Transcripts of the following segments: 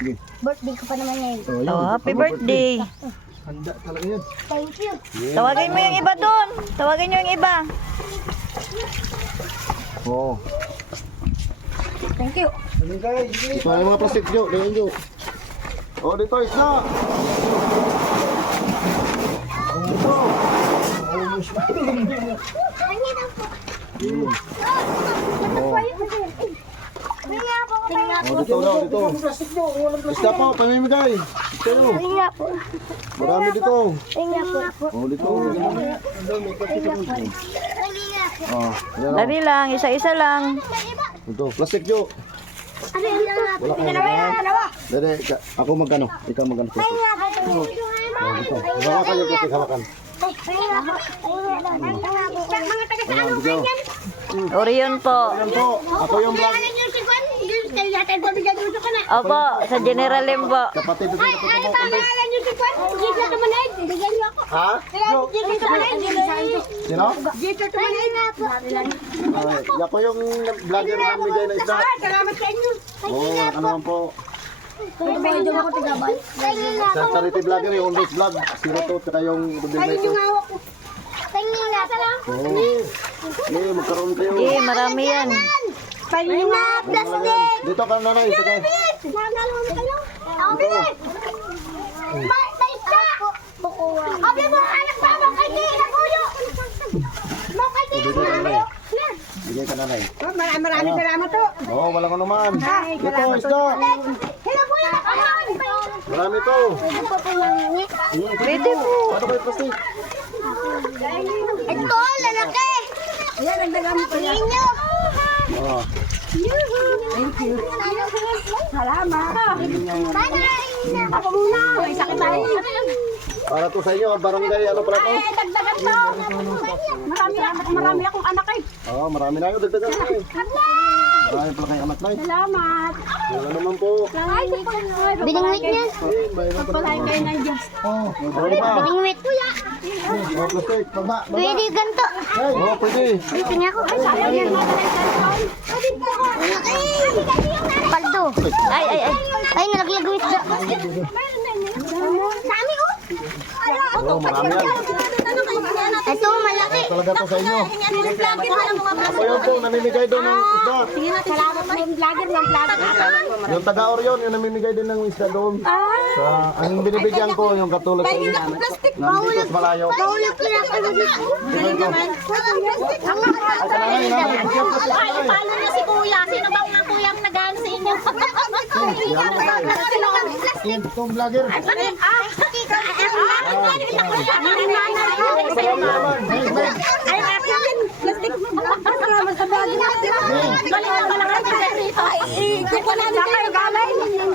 Sige. Birthday ko pa naman ngayon. Oh, yun. Oh, happy birthday. Handa talaga yan. Thank you. Yeah. Tawagin mo yung iba doon. Tawagin nyo yung iba. Oo. Thank you. Ito ay mga plastic, Jo. Dayan, Jo. Oh, dito, isna. Dito. Oh, dito daw, dito. Isda po, pamimigay. Ito yun. Marami dito. Oh, dito. Oh, yan o. Dali lang, isa-isa lang. Ito, plastic, Jo. Wala kayo na. Dede, ako magkano? Ikaw magkano? Oh, dito. Hawakan kayo, plastic, hawakan. Ayan, dito. Orion po. Ayan po, ako yung vlog. Opo, sa General Lim po. Kapatid dito, kapatid mo. Ha? Sino? Ay, ako yung vlogger na bigay na isda. Oo, wala ka naman po. Sa charity vlogger, yung always vlog. Sino to, tsaka yung Rubin ito. Oo. Eh, magkaroon kayo. Eh, marami yan. Dito ka nanay, sige. Bigay ka nanay. Maraming salamat to. Oo, wala ko naman. Dito, isda. Marami to. Pwede po. Ano ba yung plastic? Ito, lalaki. Ayan, ang dagamit ko yan. Oo. Salamat. Ako muna. May sakit tayo. Para to sa inyo, barangay, ano pala to? Dagdagan to. Marami akong anak eh. Oo, marami na yung dagdagan ko eh. Marami pala kayong anak na eh. Salamat. Wala naman po. Biningwit niya. Eh, bayan pa naman. Kayo ng Diyos. Oo, marami pa. Biningwit ko ya. Oo, plastic, baba, baba. Pwede ganito. Oo, pwede. Dito niya ako. Ay, sayang yan. Paldo. Ay, ay, ay. Ay, nalaglag yung isda. Dami oh. Oo, marami yan. Ito, malaki. Talaga to sa inyo. Ako yun po, namimigay doon ng isda. Salamat na yung vlogger ng vlogger. Yung taga-Orion, yung namimigay din ng isda doon. Sa, ang binibigyan ko, yung katulad sa inyo. Nandito sa malayo. Mahulog ko lang ano dito. Galing naman. Ay, kananay, nanay. Bigyan po siya, nanay. Paano niya si kuya? Sino bang na kuyang nagaan sa inyo? Yan, nanay. Itong vlogger.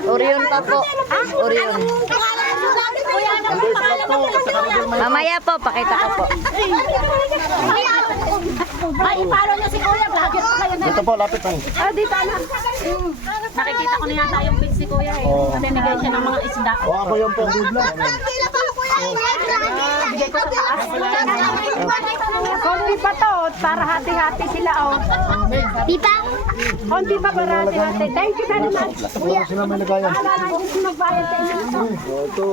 Orion pa po. Orion. Mamaya po, pakita ko po. Ay, follow niyo si kuya. Vlogger po kayo na. Dito po, lapit tayo. Ah, dito na. Nakikita ko na yata yung pin si kuya eh. Oo. Namimigay siya ng mga isda. O, ako yung po, good vlog. Bigay ko sa taas. Konti pa to, para hati-hati sila oh. Tita? Konti pa para hati-hati. Thank you very much. Wala sila may lagayan. Wala na gusto magbayad sa inyo. O, ito.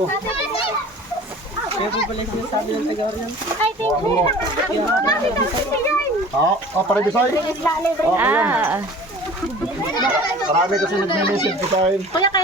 Ay, thank you. Oo, para Bisay. O, ayan. Ah. Marami kasi nagme-message sa akin. Kuya,